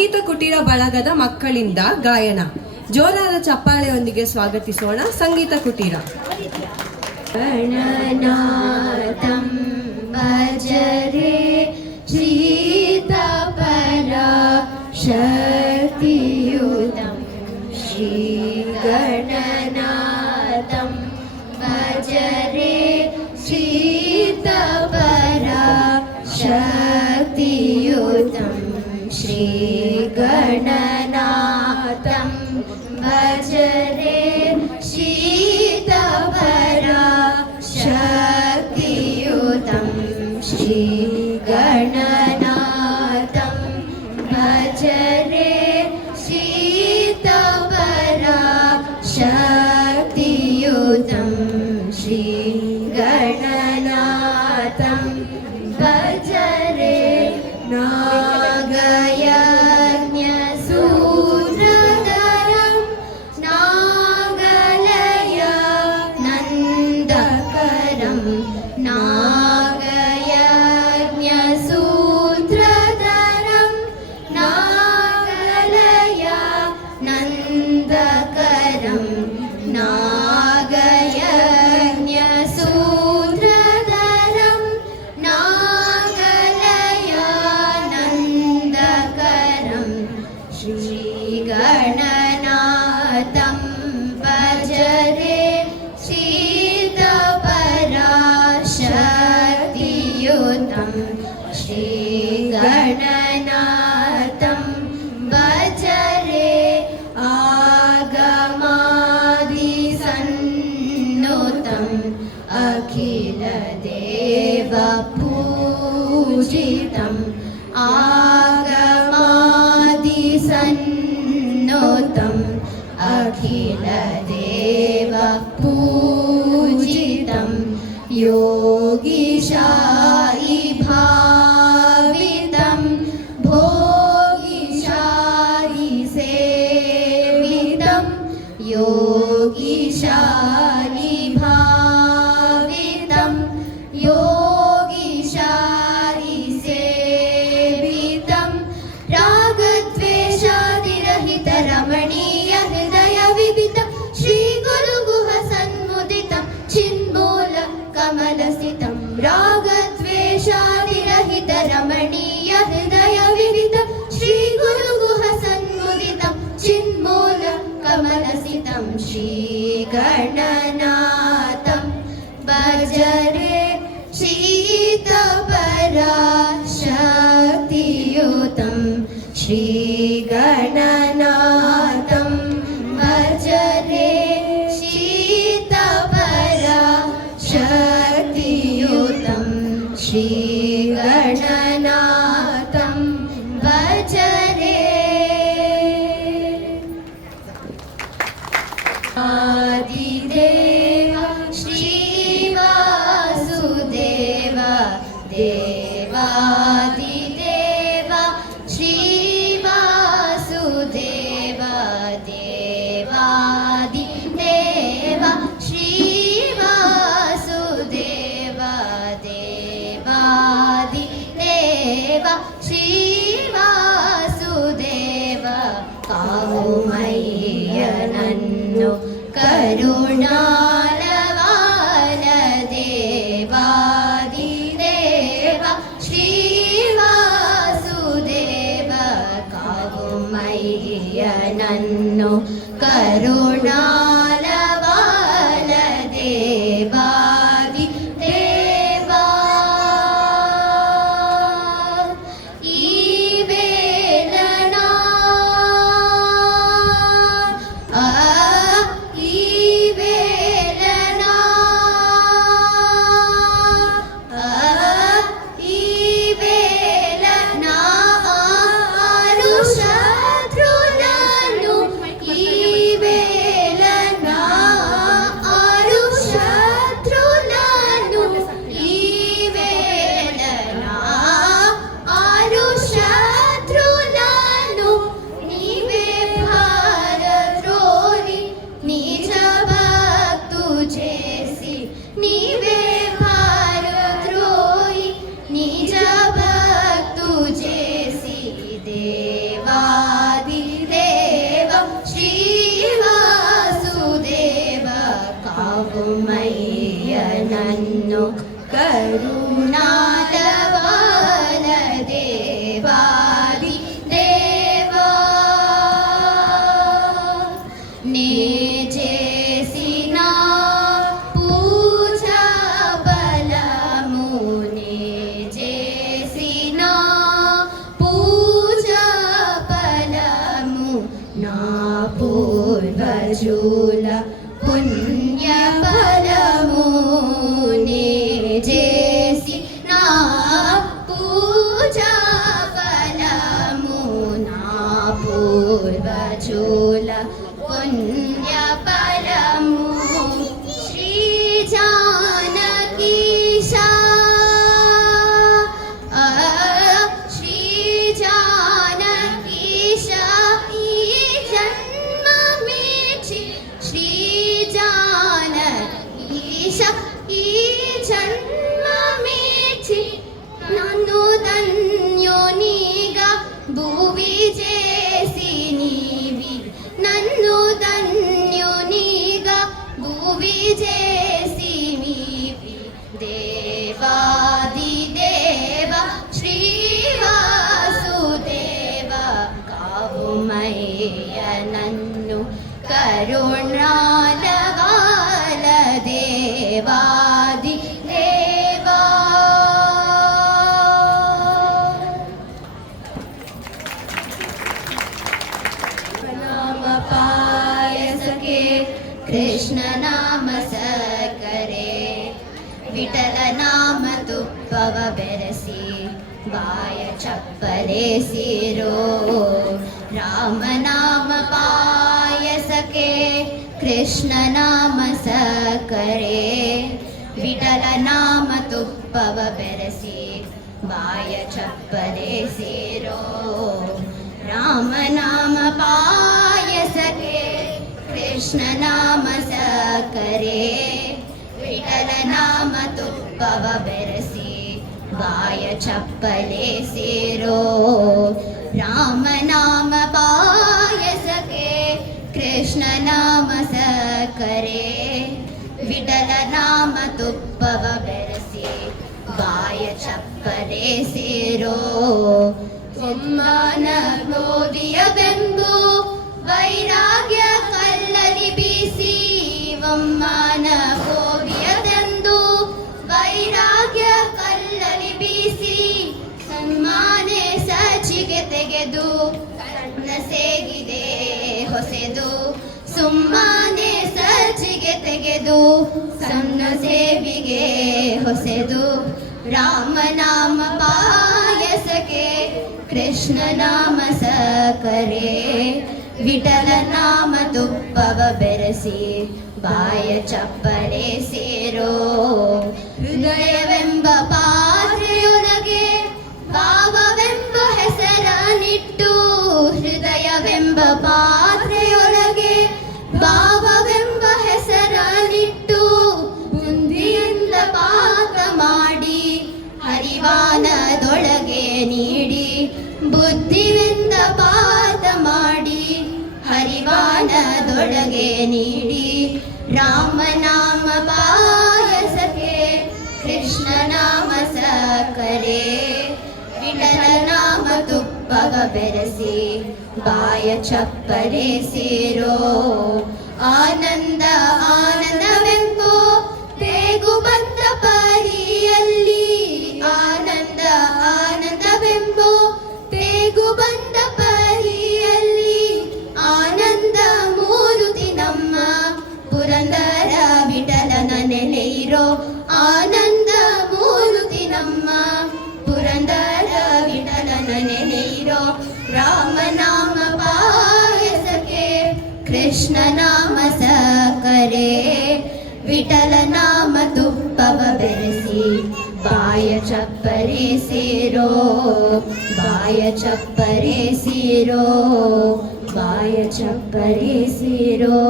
ಸಂಗೀತ ಕುಟೀರ ಬಳಗದ ಮಕ್ಕಳಿಂದ ಗಾಯನ. ಜೋರಾದ ಚಪ್ಪಾಳೆಯೊಂದಿಗೆ ಸ್ವಾಗತಿಸೋಣ ಸಂಗೀತ ಕುಟೀರ. ಗಣನಾಥಂ ಭಜರೆ ಶ್ರೀತಪರ ಶಕ್ತಿಯುತಂ ಶ್ರೀ ಗಣನಾಥಂ ಭಜರೆ ಶ್ರೀತಪರ ಶಕ್ತಿಯುತಂ ಶ್ರೀ ಗಣನಾಥಂ ಭಜರೆ ಶ್ರೀತಪರ ಶಕ್ತಿಯುತಂ ಶ್ರೀ ಗಣನಾಥಂ ಭಜರೆ ಶ್ರೀತಪರ ಶಕ್ತಿಯುತಂ ಶ್ರೀ ಗಣನಾಥಂ ಭಜರೆ ನಾಗಯಜ್ಞ ಸೂತ್ರಧರಂ ನಾಗಲಯ ನಂದಕರಂ ನಾಗಯಜ್ಞ ಸೂತ್ರಧರಂ ನಾಗಲಯ ನಂದಕರಂ ನಾಗಯಜ್ಞ ಸೂತ್ರಧರಂ ನಾಗಲಯ ನಂದಕರಂ ಶ್ರೀ ಗಣನಾಥಂ ಭಜರೆ ಶ್ರೀತಪರ ಶಕ್ತಿಯುತಂ ಶ್ರೀ ಗಣನಾಥಂ ಭಜರೆ ಆಗಮಾದಿ ಸನ್ನುತಂ ಅಖಿಲ ದೇವ ಪೂಜಿತಂ ಆಗಮಾದಿ ಸನ್ನುತಂ ಅಖಿಲ ದೇವ ಪೂಜಿತಂ ಯೋಗೀಶಾಯಿ ಭಾವಿತಂ ಭೋಗಿಶಾಯಿ ಸೇವಿತಂ ಯೋಗೀಶಾಯಿ ಭಾವಿತಂ ಯೋಗೀಶಾಯಿ ಸೇವಿತಂ ರಾಗದ್ವೇಷಾದಿರಹಿತ ರಮಣೀಯ ಹೃದಯ ವಿದಿತಂ ಶ್ರೀ ಗುರುಗುಹ ಸನ್ಮುದಿತಂ ಚಿನ್ಮೂಲ ಕಮಲಸ್ಥಿತಂ ರಾಗದ್ವೇಷಾದಿರಹಿತ ರಮಣೀಯ ಹೃದಯ ವಿದಿತಂ ಶ್ರೀ ಗುರುಗುಹ ಸನ್ಮುದಿತಂ ಚಿನ್ಮೂಲ ಕಮಲಸ್ಥಿತಂ ಶ್ರೀ ಗಣನಾಥಂ ಭಜರೆ ಶ್ರೀತಪರ ಶಕ್ತಿಯುತಂ ಶ್ರೀ ಗಣನಾಥಂ ಭಜರೆ ಶ್ರೀತಪರ ಶಕ್ತಿಯುತಂ ಶ್ರೀ ಗಣನಾಥಂ ಭಜರೆ ಆದಿದೇವ ಶ್ರೀ ವಾಸುದೇವ ದೇವಾದಿದೇವ ಶ್ರೀ ವಾಸುದೇವ ದೇವಾದಿದೇವ ಶ್ರೀ ವಾಸುದೇವ ದೇವಾದಿದೇವ ಶ್ರೀ ವಾಸುದೇವ ಕಾವುಮಯ್ಯನನ್ನು ಕರುಣಾಲವಾಲ ದೇವಾದಿದೇವ ಶ್ರೀ ವಾಸುದೇವ ಕಾವುಮಯ್ಯನನ್ನು ಕರುಣಾಲವಾಲ ದೇವಾದಿದೇವ ಈ ವೇಲನ ಈ ವೇಲನ ಈ ವೇಲನ ಆರು ಶತ್ರುಗಳನ್ನು ಈ ವೇಲನ ಶೂಲ ಪುಣ್ಯ ಫಲಮೂನೆ ಜೇಸಿ ನಾ ಪೂಜಾ ಫಲಮೂನಾ ಪೂರ್ವ ಶೂಲ ಪುಣ್ಯ ಫಲಮೂ ಶ್ರೀ ಜಾನಕೀಶ ಶ್ರೀ ಜಾನಕೀಶ ಈ ಜನ್ಮ ಮೇಚಿ ಶ್ರೀ ಜಾನಕೀಶ ಈ ಜನ್ಮ ಮೇಚಿ ನಾನು ಧನ್ಯೋನೀಗ ಭುವಿ ಜೇಸಿ ನೀವಿ ನನ್ನು ಧನ್ಯೋನೀಗ ಭುವಿ ಜೇಸಿ ನೀವಿ ದೇವಾದಿದೇವ ಶ್ರೀ ವಾಸುದೇವ ಕಾವುಮಯ್ಯ ನನ್ನು ಕರುಣಾಲಗಾಲ ದೇವಾದಿ ದೇವಾ ನಾಮ ಪಾಯಸಕ್ಕೆ ಕೃಷ್ಣ ನಾಮ ಸಕರೆ ವಿಠಲ ನಾಮ ತುಪ್ಪವ ಬೆರೆಸಿ ಬಾಯ ಚಪ್ಪಲೇಸಿರೋ ರಾಮ ನಾಮ ಪಾಯಸಕ್ಕೆ ಕೃಷ್ಣ ನಾಮ ಸಕರೆ ವಿಠಲ ನಾಮ ತುಪ್ಪವ ಬೆರೆಸಿ ಬಾಯ ಚಪ್ಪಲೇಸಿರೋ ರಾಮ ನಾಮ ಪಾಯಸಕ್ಕೆ ಕೃಷ್ಣ ನಾಮ ಸಕರೆ ವಿಠಲ ನಾಮ ತುಪ್ಪವ ಬೆರೆಸಿ ಬಾಯ ಚಪ್ಪಲೇಸಿರೋ ರಾಮ ನಾಮ ಪಾಯಸಕ್ಕೆ ಕೃಷ್ಣ ನಾಮ ಸಕರೆ ವಿಠಲ ನಾಮ ತುಪ್ಪವ ಬೆರೆಸಿ ಬಾಯ ಚಪ್ಪಲೇಸಿರೋ ಒಮ್ಮಾನ ಮೋದಿಯ ಬೆಂಬು ವೈರಾಗ್ಯ ಕಲ್ಲಲಿ ಬೀಸಿ ಒಮ್ಮಾನ ಗೋವಿಯದೆಂದು ವೈರಾಗ್ಯ ಕಲ್ಲಲಿ ಬೀಸಿ ಸನ್ಮಾನೆ ಸಚಿಗೆ ತೆಗೆದು ಕಣ್ಣ ಸೇಗಿದೆ ಹೊಸೆದು ಸುಮ್ಮನೆ ಸಚಿಗೆ ತೆಗೆದು ಸಣ್ಣ ಸೇವಿಗೆ ಹೊಸೆದು ರಾಮ ನಾಮ ಪಾಯಸಕ್ಕೆ ಕೃಷ್ಣ ನಾಮ ಸಕರೆ ವಿಠಲ ನಾಮ ತುಪ್ಪವ ಬೆರೆಸಿ ಬಾಯ ಚಪ್ಪಲೇಸಿರೋ ಹೃದಯವೆಂಬ ಪಾತ್ರೆಯೊಳಗೆ ಭಾವವೆಂಬ ಹೆಸರನಿಟ್ಟು ಹೃದಯವೆಂಬ ಪಾತ್ರೆಯೊಳಗೆ ಭಾವವೆಂಬ ಹೆಸರನಿಟ್ಟು ಬುಂದಿಯಿಂದ ಪಾಕ ಮಾಡಿ ಹರಿವಾನದೊಳಗೆ ನೀಡಿ ಬುದ್ಧಿಯಿಂದ ಪಾತ ಮಾಡಿ ಹರಿವಾನದೊಳಗೆ ನೀಡಿ ರಾಮ ನಾಮ ಪಾಯಸಕ್ಕೆ ಕೃಷ್ಣ ನಾಮ ಸಕರೆ ವಿಠಲ ನಾಮ ತುಪ್ಪವ ಬೆರೆಸಿ ಬಾಯ ಚಪ್ಪಲೇಸಿರೋ ಆನಂದ ಆನಂದವೆಂಬೋ ಬೇಗು ಬಂದ ಪರಿಯಲ್ಲಿ ಆನಂದ ಆನಂದವೆಂಬೋ ಬೇಗು ಬಂದ ಪರಿಯಲ್ಲಿ ಆನಂದ ಮೂರುತಿ ನಮ್ಮ ಪುರಂದರ ವಿಠಲನ ನೆಲೆಯಿರೋ ಆನಂದ ಮೂರುತಿ ನಮ್ಮ ಪುರಂದರ ವಿಠಲನ ನೆಲೆಯಿರೋ ರಾಮ ನಾಮ ಪಾಯಸಕ್ಕೆ ಕೃಷ್ಣ ನಾಮ ಸಕರೆ ವಿಠಲ ನಾಮ ತುಪ್ಪವ ಬೆರೆಸಿ ಬಾಯ ಚಪ್ಪಲೇಸಿರೋ ಬಾಯ ಚಪ್ಪಲೇಸಿರೋ ಬಾಯ ಚಪ್ಪಲೇಸಿರೋ